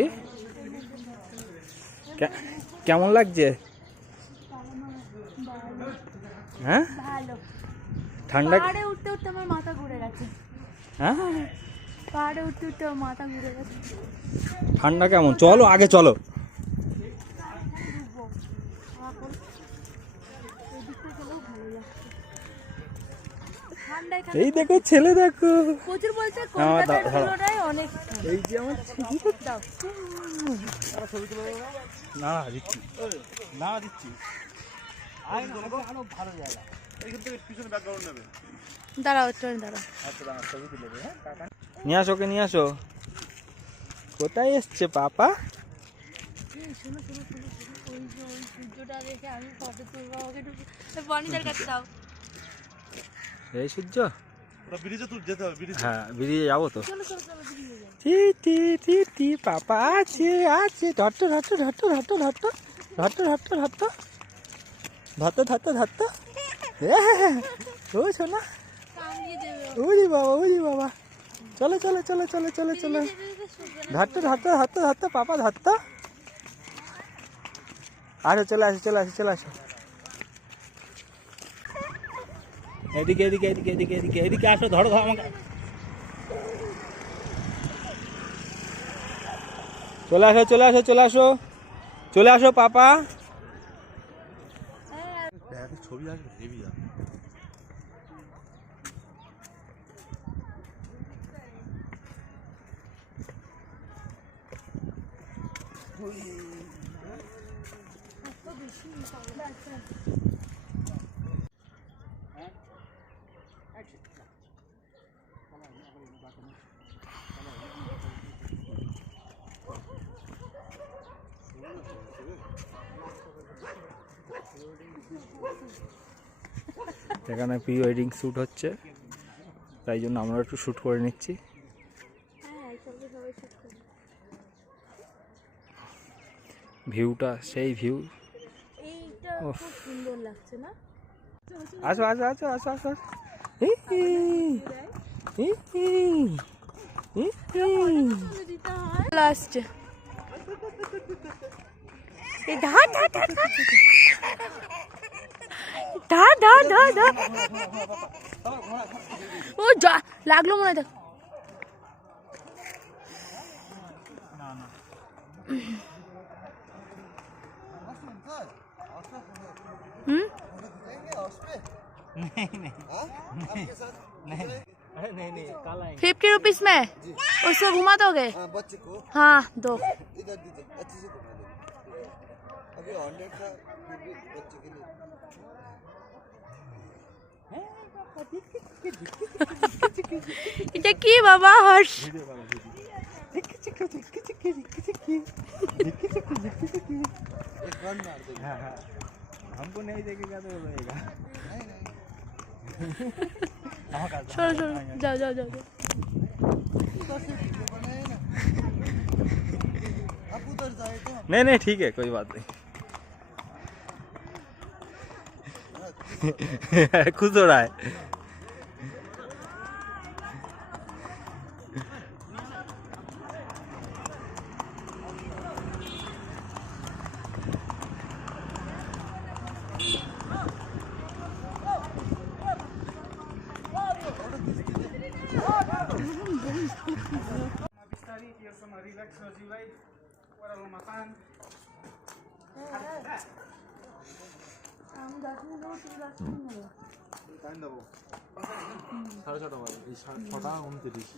এ কেমন লাগছে? হ্যাঁ ঠান্ডা পাহাড়ে উঠতে উঠতে আমার মাথা ঘুরে গেছে। হ্যাঁ পাহাড়ে উঠতে উঠতে আমার মাথা ঘুরে গেছে। ঠান্ডা কেমন? চলো আগে চলো। এই দেখো ছেলে দেখো প্রচুর বলছে কলকাতার তুলনায় অনেক। এই যে আমার না দিচ্ছি না দিচ্ছি ভালো জায়গা। এইখান থেকে পিছনে ব্যাকগ্রাউন্ড নেবে। দাঁড়াও ট্রেন দাঁড়াও। আচ্ছা দাঁড়াও ছবি তুলে দেবে। হ্যাঁ নিয়ে আসো, ওকে নিয়ে আসো। কোথায় এসছে পাপা? শোনো শোনো শোনো ওই যে ওই সূর্যটা দেখে আমি ফটো তুলবো, আমাকে বনিদার কাছে দাও। এই সূর্য ব্রিজে তুল যেতে হবে। হ্যাঁ ব্রিজে যাবো তো। চলো চলো চলো ব্রিজে যাই। টি টি টি টি পাপা আছে আছে ধরতো ধরতো ধরতো ধরতো ধরতো ধরতো ধরতো ধরতো ধরতো ধরতো ধরতো। ও শোনা কামিয়ে দেবে। ওরে বাবা ওরে বাবা। চলো চলো চলো চলো চলো চলো ধরতো ধরতো ধরতো ধরতো পাপা ধরতো। আসো চলে আসো চলে আসো চলে আসো। এদিকে এদিকে এদিকে এদিকে এদিকে এদিকে আসো। ধরো ধরো আমাকে। চলে আসো চলে আসো চলে আসো চলে আসো পাপা। ছবি আসবে হেভি যাবে। এখানে প্রি ওয়েডিং শ্যুট হচ্ছে, তাই জন্য আমরা একটু শ্যুট করে নিচ্ছি। ভিউটা সেই ভিউ। এইটা খুব সুন্দর লাগছে না? আসো আসো আসো আসো আসো। লাস্ট ও যা লাগলো মনে হয়। দেখ नहीं काला है। 50 रुपीज में उसको घुमा दोगे? बच्चे को हाँ दो। इधर दीजिए, अच्छे से घुमा दो। अभी 100 का फिर भी बच्चे के लिए। এটা কি বাবা হর্ষ? एक रन मार देंगे। हाँ हाँ हमको नहीं देखेगा तो बोलेगा। চলো চলো যাও যাও যাও। आप उधर जाए तो नहीं नहीं ठीक है कोई बात नहीं। खुश हो रहा है। টাইম দেবো 6:30 বাজে। এই 6টা 29।